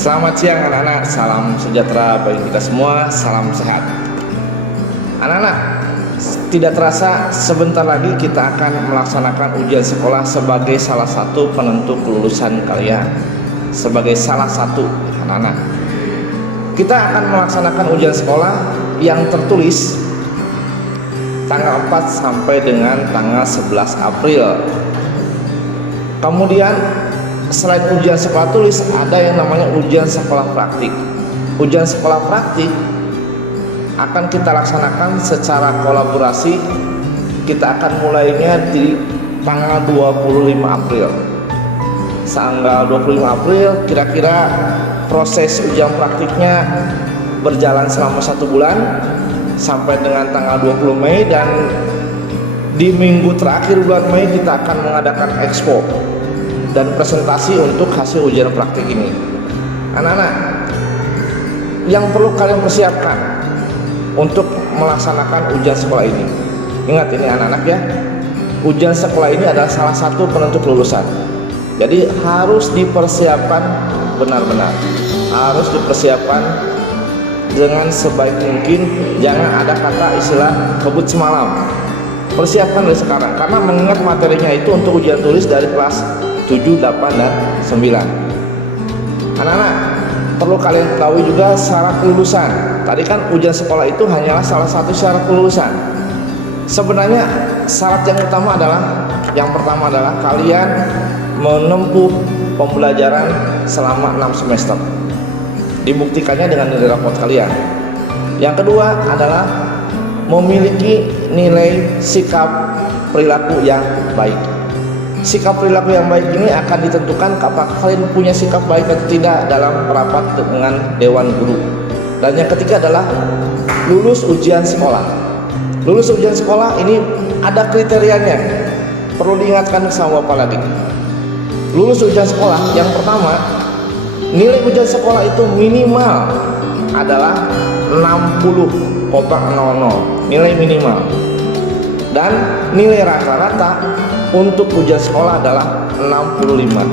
Selamat siang anak-anak, salam sejahtera bagi kita semua, salam sehat. Anak-anak, tidak terasa sebentar lagi kita akan melaksanakan ujian sekolah sebagai salah satu penentu kelulusan kalian. Sebagai salah satu anak-anak, kita akan melaksanakan ujian sekolah yang tertulis tanggal 4 sampai dengan tanggal 11 April. Kemudian selain ujian sekolah tulis, ada yang namanya ujian sekolah praktik. Ujian sekolah praktik akan kita laksanakan secara kolaborasi. Kita akan mulainya di tanggal 25 April. Tanggal 25 April kira-kira proses ujian praktiknya berjalan selama 1 bulan sampai dengan tanggal 20 Mei, dan di minggu terakhir bulan Mei kita akan mengadakan expo dan presentasi untuk hasil ujian praktik ini. Anak-anak, yang perlu kalian persiapkan untuk melaksanakan ujian sekolah ini, ingat ini anak-anak ya, ujian sekolah ini adalah salah satu penentu kelulusan. Jadi harus dipersiapkan benar-benar, harus dipersiapkan dengan sebaik mungkin. Jangan ada kata istilah kebut semalam. Persiapkan dari sekarang, karena mengingat materinya itu untuk ujian tulis dari kelas 7, 8, dan 9. Anak-anak, perlu kalian ketahui juga syarat kelulusan. Tadi kan ujian sekolah itu hanyalah salah satu syarat kelulusan. Sebenarnya syarat yang utama adalah, yang pertama adalah kalian menempuh pembelajaran selama 6 semester. Dibuktikannya dengan nilai raport kalian. Yang kedua adalah memiliki nilai sikap perilaku yang baik. Sikap perilaku yang baik ini akan ditentukan apakah kalian punya sikap baik atau tidak dalam rapat dengan dewan guru. Dan yang ketiga adalah lulus ujian sekolah. Lulus ujian sekolah ini ada kriterianya. Perlu diingatkan sama Bapak lagi. Lulus ujian sekolah, yang pertama, nilai ujian sekolah itu minimal adalah 60,00, nilai minimal. Dan nilai rata-rata untuk ujian sekolah adalah 65.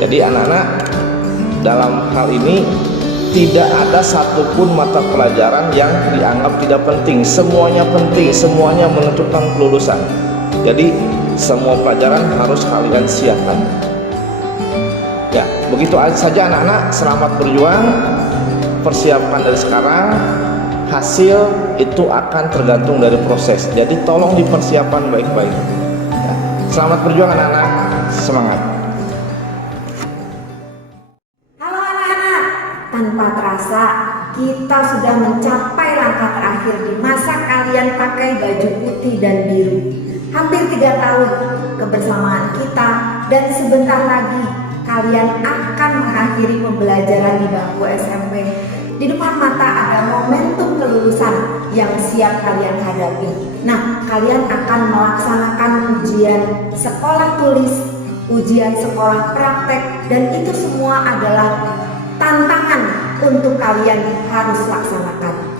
Jadi anak-anak, dalam hal ini tidak ada satupun mata pelajaran yang dianggap tidak penting. Semuanya penting, semuanya menentukan kelulusan. Jadi semua pelajaran harus kalian siapkan. Ya, begitu saja anak-anak. Selamat berjuang. Persiapkan dari sekarang. Hasil itu akan tergantung dari proses. Jadi tolong dipersiapkan baik-baik. Ya. Selamat berjuang anak-anak. Semangat. Halo anak-anak, tanpa terasa kita sudah mencapai langkah terakhir di masa kalian pakai baju putih dan biru. Hampir 3 tahun kebersamaan kita, dan sebentar lagi kalian akan mengakhiri pembelajaran di bangku SMP. Di depan mata ada momentum kelulusan yang siap kalian hadapi. Nah, kalian akan melaksanakan ujian sekolah tulis, ujian sekolah praktek, dan itu semua adalah tantangan untuk kalian harus laksanakan.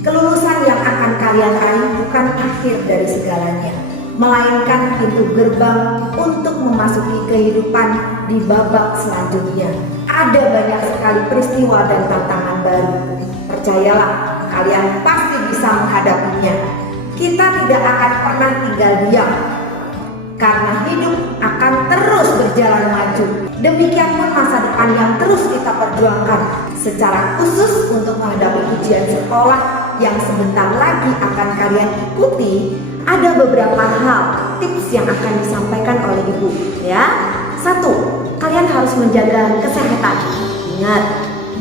Kelulusan yang akan kalian raih bukan akhir dari segalanya, melainkan pintu gerbang untuk memasuki kehidupan di babak selanjutnya. Ada banyak sekali peristiwa dan tantangan baru. Percayalah, kalian pasti bisa menghadapinya. Kita tidak akan pernah tinggal diam, karena hidup akan terus berjalan maju. Demikian pun masa depan yang terus kita perjuangkan. Secara khusus untuk menghadapi ujian sekolah yang sebentar lagi akan kalian ikuti, ada beberapa hal tips yang akan disampaikan oleh ibu, ya. 1. Kalian harus menjaga kesehatan. Ingat,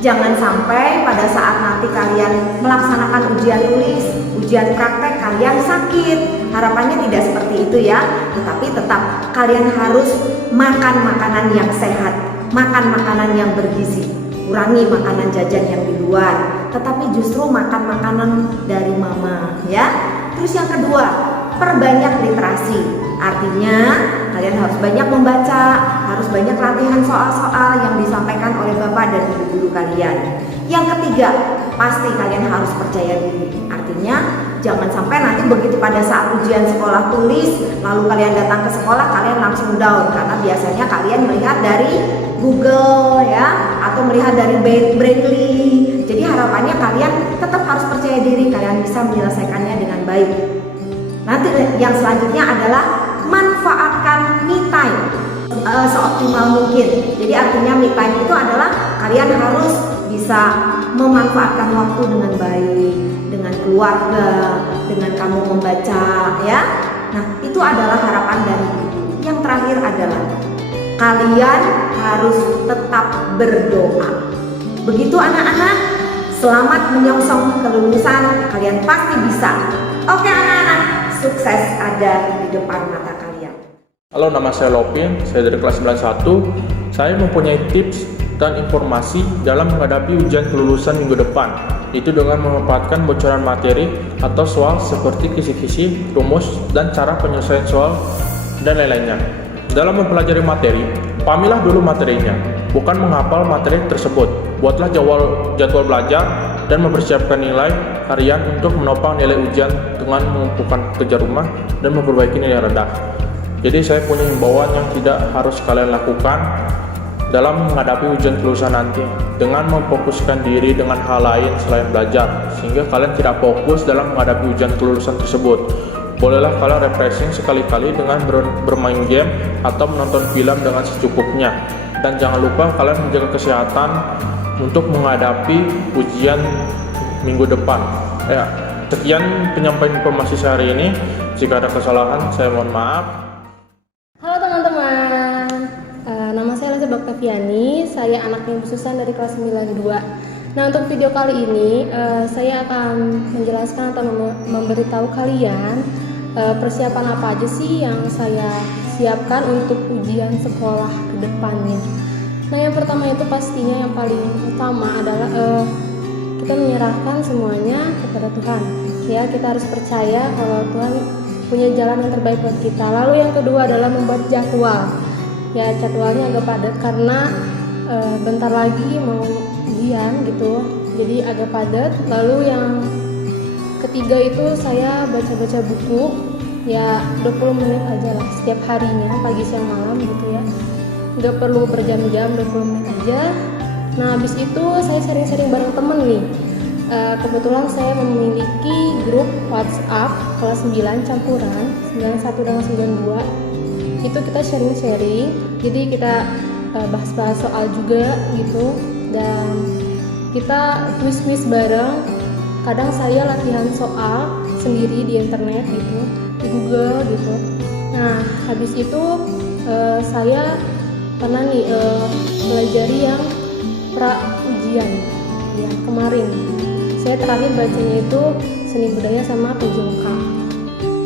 jangan sampai pada saat nanti kalian melaksanakan ujian tulis, ujian praktek kalian sakit. Harapannya tidak seperti itu ya. Tetapi tetap kalian harus makan makanan yang sehat, makan makanan yang bergizi. Kurangi makanan jajan yang di luar, tetapi justru makan makanan dari mama, ya. Terus yang kedua, perbanyak literasi. Artinya kalian harus banyak membaca, harus banyak latihan soal-soal yang disampaikan oleh bapak dan ibu guru kalian. Yang ketiga, pasti kalian harus percaya diri. Artinya jangan sampai nanti begitu pada saat ujian sekolah tulis, lalu kalian datang ke sekolah kalian langsung down, karena biasanya kalian melihat dari Google ya, atau melihat dari Brainly. Jadi harapannya kalian tetap harus percaya diri, kalian bisa menyelesaikannya dengan baik. Nanti yang selanjutnya adalah manfaatkan me time seoptimal mungkin. Jadi artinya me time itu adalah kalian harus bisa memanfaatkan waktu dengan baik, dengan keluarga, dengan kamu membaca ya. Nah, itu adalah harapan dari ibu. Yang terakhir adalah kalian harus tetap berdoa. Begitu anak-anak, selamat menyongsong kelulusan, kalian pasti bisa. Oke anak-anak, sukses ada di depan mata kalian. Halo, nama saya Lopin, saya dari kelas 91. Saya mempunyai tips dan informasi dalam menghadapi ujian kelulusan minggu depan, itu dengan memanfaatkan bocoran materi atau soal seperti kisi-kisi, rumus, dan cara penyelesaian soal, dan lain-lainnya. Dalam mempelajari materi, pahamilah dulu materinya, bukan menghafal materi tersebut. Buatlah jadwal belajar dan mempersiapkan nilai harian untuk menopang nilai ujian dengan mengumpulkan kerja rumah dan memperbaiki nilai rendah. Jadi saya punya himbauan yang tidak harus kalian lakukan dalam menghadapi ujian kelulusan nanti, dengan memfokuskan diri dengan hal lain selain belajar, sehingga kalian tidak fokus dalam menghadapi ujian kelulusan tersebut. Bolehlah kalian refreshing sekali-kali dengan bermain game atau menonton film dengan secukupnya. Dan jangan lupa kalian menjaga kesehatan untuk menghadapi ujian minggu depan. Ya, sekian penyampaian informasi saya hari ini. Jika ada kesalahan, saya mohon maaf. Halo teman-teman, nama saya Lisa Baktaviani, saya anaknya Bu Susan dari kelas 92. Nah, untuk video kali ini saya akan menjelaskan atau memberitahu kalian persiapan apa aja sih yang saya siapkan untuk ujian sekolah ke depannya. Nah, yang pertama itu pastinya yang paling utama adalah kita menyerahkan semuanya kepada Tuhan. Ya, kita harus percaya kalau Tuhan punya jalan yang terbaik buat kita. Lalu yang kedua adalah membuat jadwal. Ya, jadwalnya agak padat karena bentar lagi mau ujian gitu, jadi agak padat. Lalu yang ketiga itu saya baca-baca buku ya 20 menit aja lah setiap harinya, pagi siang malam gitu ya, nggak perlu berjam-jam, 20 menit aja. Nah, habis itu saya sering-sering bareng temen nih. Kebetulan saya memiliki grup WhatsApp kelas 9 campuran 91 dan 92. Itu kita sharing-sharing, jadi kita bahas-bahas soal juga gitu, dan kita quiz-quiz bareng. Kadang saya latihan soal sendiri di internet gitu, di Google gitu. Nah, habis itu saya pernah nih pelajari yang pra ujian ya kemarin. Saya terakhir bacanya itu seni budaya sama PJOK.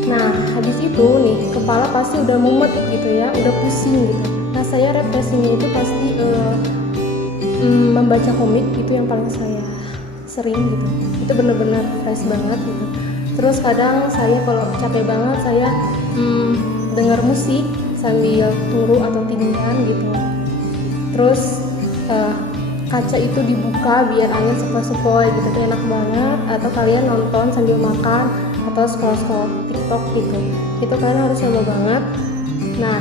Nah, habis itu nih kepala pasti udah mumet gitu ya, udah pusing gitu. Nah, saya refreshingnya itu pasti membaca komik, itu yang paling saya sering gitu. Itu bener-bener fresh banget gitu. Terus kadang saya kalau capek banget saya dengar musik sambil turu atau tiduran gitu. Terus kaca itu dibuka biar angin sepoi-sepoi gitu, enak banget. Atau kalian nonton sambil makan atau scroll-scroll TikTok gitu, itu kalian harus coba banget. Nah,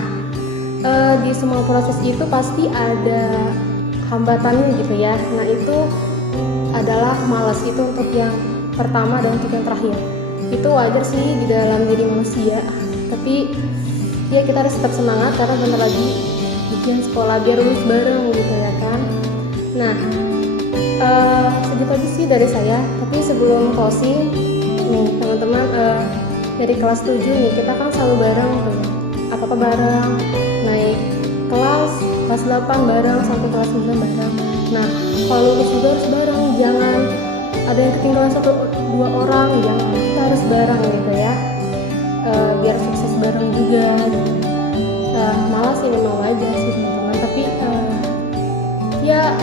di semua proses itu pasti ada hambatannya gitu ya. Nah, itu adalah malas, itu untuk yang pertama dan untuk yang terakhir. Itu wajar sih di dalam diri manusia, tapi ya kita harus tetap semangat karena bentar lagi ujian sekolah biar lulus bareng gitu ya kan. Nah, segitu aja sih dari saya. Tapi sebelum closing nih teman-teman, dari kelas 7 nih kita kan selalu bareng tuh, apa-apa bareng, naik kelas 8 bareng sampai kelas 9 bareng. Nah, kalau lulus juga harus bareng, jangan ada yang ketinggalan 1-2 orang, jangan, kita harus bareng gitu ya, biar sukses bareng juga gitu. Malah sih memang wajar sih teman-teman, tapi ya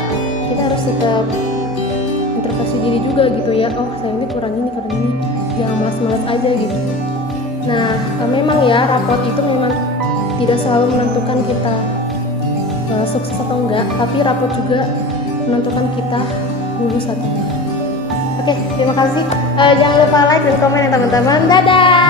kita harus tetap introspeksi diri juga gitu ya. Oh, saya ini kurang ini, jangan malas-malas aja gitu. Nah, memang ya rapot itu memang tidak selalu menentukan kita sukses atau enggak, tapi rapot juga menentukan kita lulus atau enggak. Oke, terima kasih. Jangan lupa like dan komen ya teman-teman. Dadah.